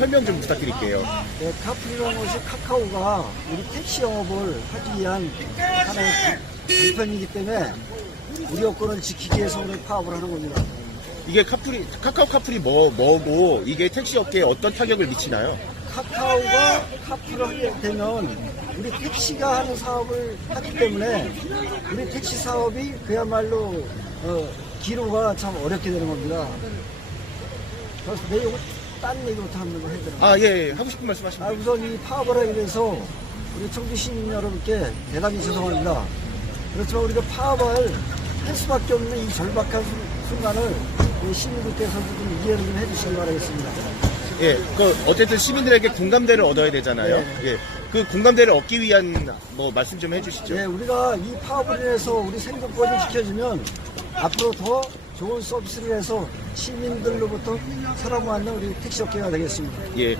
설명 좀 부탁드릴게요. 네, 카풀이라는 것이 카카오가 우리 택시 영업을 하기 위한 하나의 간편이기 때문에 우리 여건을 지키기 위해서 우리 파업을 하는 겁니다. 이게 카풀이 카카오 카풀이 뭐 뭐고 이게 택시 업계에 어떤 타격을 미치나요? 카카오가 카풀을 하게 되면 우리 택시가 하는 사업을 하기 때문에 우리 택시 사업이 그야말로 어, 기로가 참 어렵게 되는 겁니다. 그래서 내용을 딴 얘기부터 한번 해드려요. 아 예, 예. 하고 싶은 말씀 하시면 아, 돼요. 우선 이 파업을 하게 돼서 우리 청주 시민 여러분께 대단히 죄송합니다. 그렇지만 우리가 파업을 할 수밖에 없는 이 절박한 순- 순간을 우리 시민들께서 좀 이해를 좀 해주시기 바라겠습니다. 예, 그 어쨌든 시민들에게 공감대를 얻어야 되잖아요. 네. 예, 그 공감대를 얻기 위한 뭐 말씀 좀 해주시죠. 예, 우리가 이 파업을 인해서 우리 생존권이 지켜지면 앞으로 더 좋은 서비스를 해서 시민들로부터 사랑받는 우리 택시업계가 되겠습니다. 예.